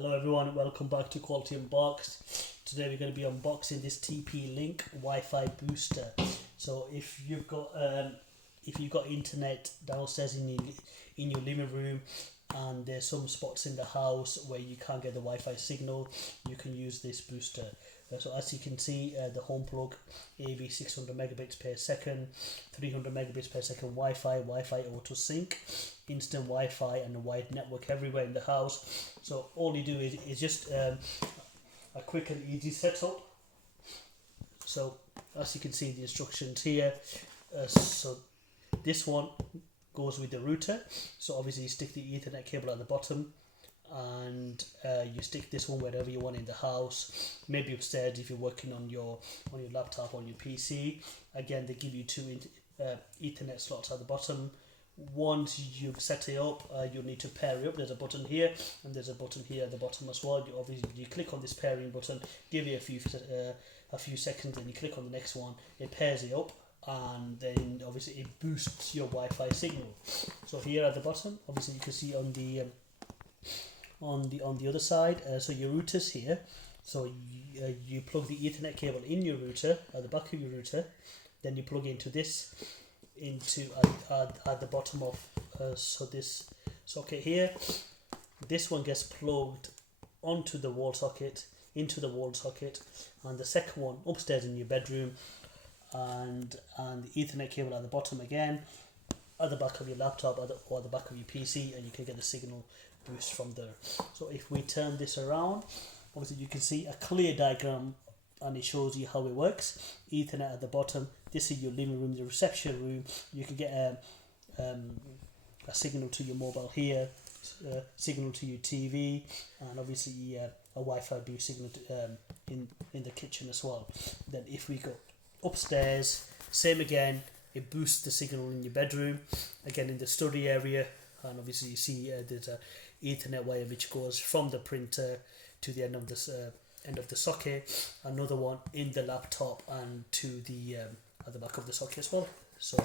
Hello everyone, welcome back to Quality Unboxed. Today we're going to be unboxing this TP-Link Wi-Fi booster. So if you've got internet downstairs in your living room and there's some spots in the house where you can't get the Wi-Fi signal, you can use this booster. So as you can see, the HomePlug AV600 megabits per second, 300 megabits per second Wi-Fi auto sync, instant Wi-Fi and a wide network everywhere in the house. So all you do is just a quick and easy setup. So as you can see the instructions here, so this one goes with the router. So obviously you stick the Ethernet cable at the bottom, and you stick this one wherever you want in the house, maybe upstairs if you're working on your laptop or your PC. Again, they give you two Ethernet slots at the bottom. Once you've set it up, you'll need to pair it up. There's a button here and there's a button here at the bottom as well. You click on this pairing button, give it a few seconds, and you click on the next one. It pairs it up, and then obviously it boosts your Wi-Fi signal. So here at the bottom, obviously you can see on the other side, so your router's here. So you plug the Ethernet cable in your router at the back of your router, then you plug into this at the bottom of so this socket here. This one gets plugged onto the wall socket, into the wall socket, and the second one upstairs in your bedroom, and the Ethernet cable at the bottom again at the back of your laptop or at the back of your PC, and you can get the signal boost from there. So if we turn this around, obviously you can see a clear diagram and it shows you how it works. Ethernet at the bottom, this is your living room, the reception room. You can get a signal to your mobile here, signal to your TV, and obviously a Wi-Fi boost signal in the kitchen as well. Then if we go upstairs, same again, it boosts the signal in your bedroom, again in the study area, and obviously you see there's a Ethernet wire which goes from the printer to the end of the socket, another one in the laptop and to the at the back of the socket as well. So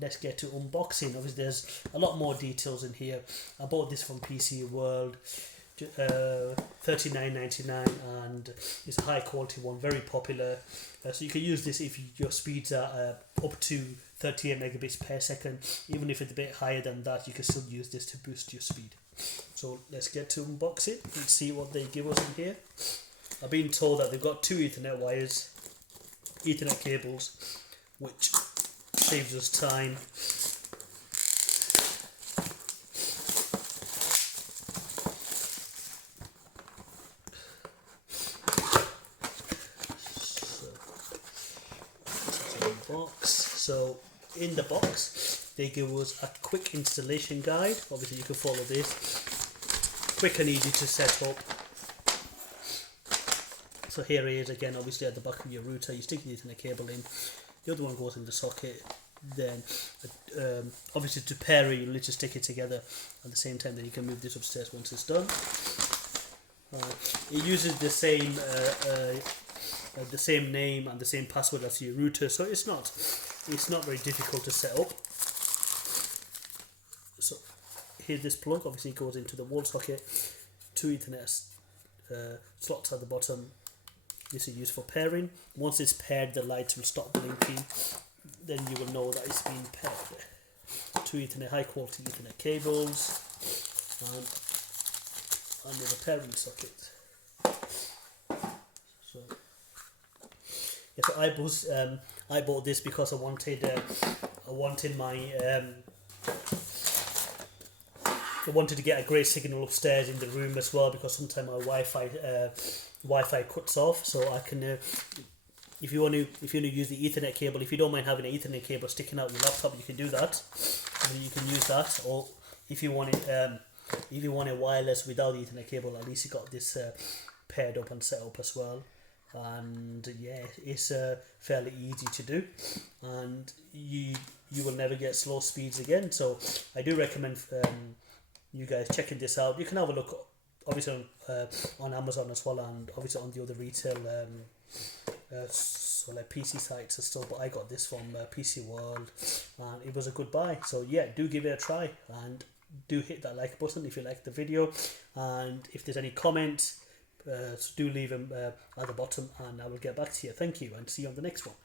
let's get to unboxing. Obviously there's a lot more details in here. I bought this from PC World, $39.99, and it's a high quality one, very popular. So you can use this if your speeds are up to 38 megabits per second. Even if it's a bit higher than that, you can still use this to boost your speed. So let's get to unbox it and see what they give us in here. I've been told that they've got two Ethernet wires, Ethernet cables, which saves us time. So in the box they give us a quick installation guide. Obviously you can follow this, quick and easy to set up. So here it is again, obviously at the back of your router, you stick the Ethernet cable in, the other one goes in the socket. Then obviously to pair it, you literally stick it together at the same time. Then you can move this upstairs once it's done. It uses the same name and the same password as your router, so it's not very difficult to set up. So here's this plug, obviously it goes into the wall socket, two Ethernet slots at the bottom. This is used for pairing. Once it's paired, the lights will stop blinking, then you will know that it's been paired. Two Ethernet, high quality Ethernet cables, and another pairing socket. So yeah, so I bought this because I wanted to get a great signal upstairs in the room as well, because sometimes my Wi-Fi cuts off. So I can if you want to use the Ethernet cable, if you don't mind having an Ethernet cable sticking out your laptop, you can do that. You can use that, or if you want it wireless without the Ethernet cable, at least you got this paired up and set up as well. And yeah, it's fairly easy to do, and you will never get slow speeds again. So I do recommend you guys checking this out. You can have a look obviously on Amazon as well, and obviously on the other retail so like PC sites and stuff, but I got this from PC World and it was a good buy. So yeah, do give it a try, and do hit that like button if you like the video, and if there's any comments, so do leave them at the bottom, and I will get back to you. Thank you, and see you on the next one.